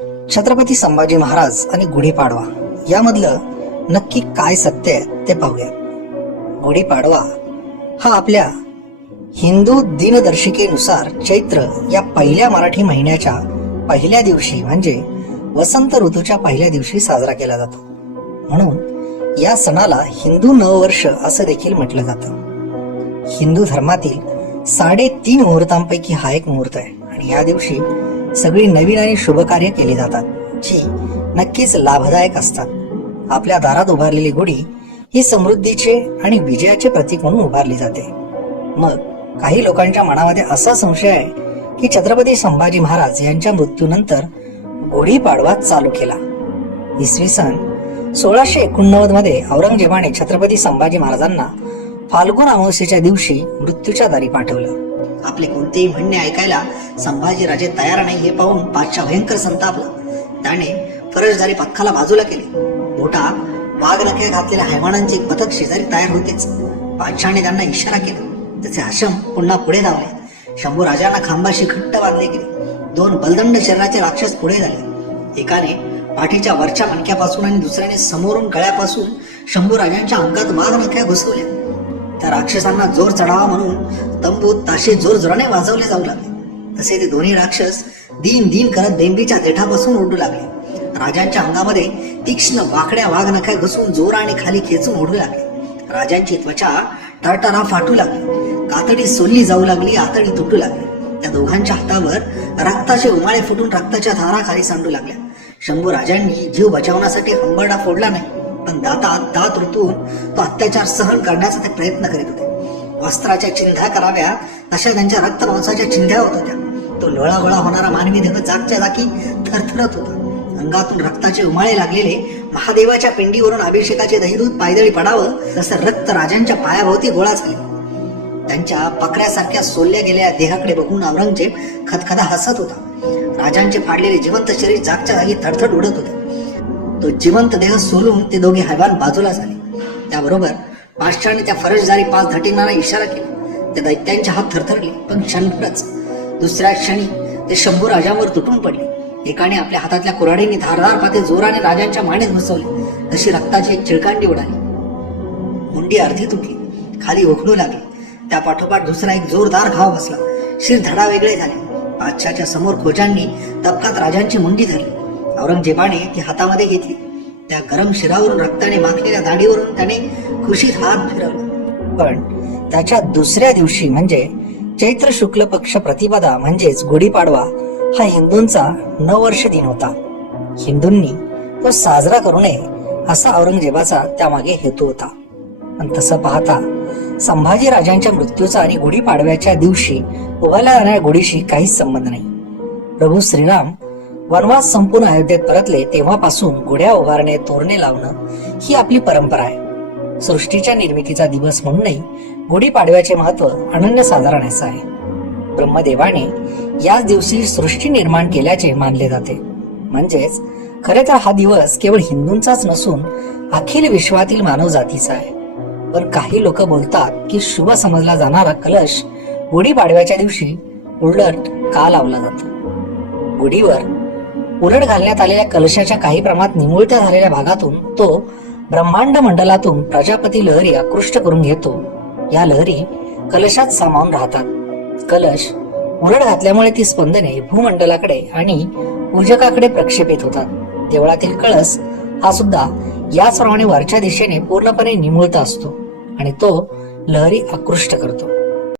छत्रपती संभाजी महाराज आणि गुढीपाडवा. यामधलं नक्की काय सत्य आहे ते पाहूया. गुढीपाडवा हा आपल्या हिंदू दिनदर्शिकेनुसार चैत्र या पहिल्या मराठी महिन्याच्या पहिल्या दिवशी म्हणजे वसंत ऋतूच्या पहिल्या दिवशी साजरा केला जातो. म्हणून या सणाला हिंदू नववर्ष असं देखील म्हटलं जातं. हिंदू धर्मातील साडेतीन मुहूर्तांपैकी हा एक मुहूर्त आहे. आणि या दिवशी सगळी नवीन आणि शुभ कार्य केली जातात जी नक्कीच लाभदायक असतात. आपल्या दारात उभारलेली गुढी ही समृद्धीचे आणि विजयाचे प्रतीक म्हणून उभारली जाते. मग काही लोकांच्या मनामध्ये असा संशय आहे की छत्रपती संभाजी महाराज यांच्या मृत्यूनंतर गुढीपाडवा चालू केला. इसवी सन सोळाशे एकोणनव्वदमध्ये औरंगजेबाने छत्रपती संभाजी महाराजांना फाल्गुन अमावस्येच्या दिवशी मृत्यूच्या दारी पाठवलं. आपले कोणतेही म्हणणे ऐकायला संभाजीराजे तयार नाही हे पाहून बादशाह भयंकर संतापला. त्याने फरजदारी पक्खाला बाजूला केले. मोठा वाघ नखे घातलेल्या हैवानांचे एक पथक शेजारी तयार होतेच. बादशहाने त्यांना इशारा केला. त्याचे आश्रम पुन्हा पुढे धावले. शंभू राजांना खांबाशी घट्ट बांधले गेले. दोन बलदंड शरीराचे राक्षस पुढे झाले. एकाने पाठीच्या वरच्या मणक्यापासून आणि दुसऱ्याने समोरून गळ्यापासून शंभू राजांच्या अंगात वाघ नख्या घुसवल्या. त्या राक्षसांना जोर चढावा म्हणून तंबूत ताशे जोर जोराने वाजवले जाऊ लागले. तसे ते दोन्ही राक्षस दिन दिन करत बेंबीच्या देठापासून ओढू लागले. राजांच्या अंगामध्ये तीक्ष्ण वाकड्या वाघ नख्या घुसून जोराने खाली खेचून ओढू लागले. राजांची त्वचा टरटरा फाटू लागली. कातडी सोलली जाऊ लागली आतडी तुटू लागली. त्या दोघांच्या हातावर रक्ताचे उमाळे फुटून रक्ताच्या धारा खाली सांडू लागल्या. शंभू राजांनी जीव बचावण्यासाठी हंबरडा फोडला नाही. पण दाता दात ऋतून तो अत्याचार सहन करण्याचा ते प्रयत्न करीत होते. वस्त्राच्या चिंध्या कराव्या तशा त्यांच्या रक्तमांसाच्या चिंध्या होत होत्या. तो लोळावळा होणारा मानवी देह जागच्या जागी थरथरत होता. अंगातून रक्ताचे उमाळे लागलेले महादेवाच्या पिंडीवरून अभिषेकाचे दहीदूत पायदळी पडावं तसं रक्त राजांच्या पायाभोवती गोळा झाले. त्यांच्या पकड्यासारख्या सोलल्या गेलेल्या देहाकडे बघून औरंगजेब खदखदा हसत होता. राजांचे फाडलेले जिवंत शरीर जागच्या जागी थरथर उडत होते. तो जिवंत देह सोलून ते दोघे हैवान बाजूला झाले. त्याबरोबर पाषाणे त्या फरजदारी पाच धटिंना इशारा केला. त्या दैत्यांचे हात थरथरले पण क्षणभरच. दुसऱ्या क्षणी ते शंभू राजांवर तुटून पडले. एकाने आपल्या हातातल्या कुऱ्हाडीने धारदार पाते जोराने राजांच्या मानेत घुसवले तशी रक्ताची एक चिळकांडी उडाली. मुंडी अर्धी तुटली खाली उखडू लागली. त्या पाठोपाठ दुसरा एक जोरदार घाव बसला. शिर धडा वेगळे झाले. बादशाच्या समोर खोजांनी तबकात राजांची मुंडी धरली. औरंगजेबाने ती हातामध्ये घेतली. त्या गरम शिरावरून रक्ताने माखलेल्या दाढीवरून त्याने खुशीत हात फिरवला. पण त्याच्या दुसऱ्या दिवशी म्हणजे चैत्र शुक्ल पक्ष प्रतिपदा म्हणजेच गुढीपाडवा हा हिंदूंचा नववर्ष दिन होता. हिंदूंनी तो साजरा करू नये असा औरंगजेबाचा त्यामागे हेतू होता. पण तसं पाहता संभाजी राजांच्या मृत्यूचा आणि गुढीपाडव्याच्या दिवशी उभारल्या जाणाऱ्या गुढीशी काहीच संबंध नाही. प्रभू श्रीराम वनवास संपूर्ण अयोध्येत परतले तेव्हापासून गुढ्या उभारणे तोरणे लावणं ही आपली परंपरा आहे. सृष्टीच्या निर्मितीचा दिवस म्हणूनही गुढीपाडव्याचे महत्त्व अनन्यसाधारण असं आहे. ब्रह्मदेवाने याच दिवशी सृष्टी निर्माण केल्याचे मानले जाते. म्हणजेच खरे तर हा दिवस केवळ हिंदूंचाच नसून अखिल विश्वातील मानव जातीचा आहे. पण काही लोक बोलतात की शुभ समजला जाणारा कलश गुढीपाडव्याच्या दिवशी उलट का लावला जातो? गुढीवर उलट घालण्यात आलेल्या कलशाच्या काही प्रमाणात निमुळत्या झालेल्या भागातून तो ब्रह्मांड मंडलातून प्रजापती लहरी आकृष्ट करून घेतो. या लहरी कलशात सामावून राहतात. कलश उलट घातल्यामुळे ती स्पंदने भूमंडलाकडे आणि पूजकाकडे प्रक्षेपित होतात. देवळातील कळस हा सुद्धा याचप्रमाणे वरच्या दिशेने पूर्णपणे निमुळता असतो आणि तो लहरी आकृष्ट करतो.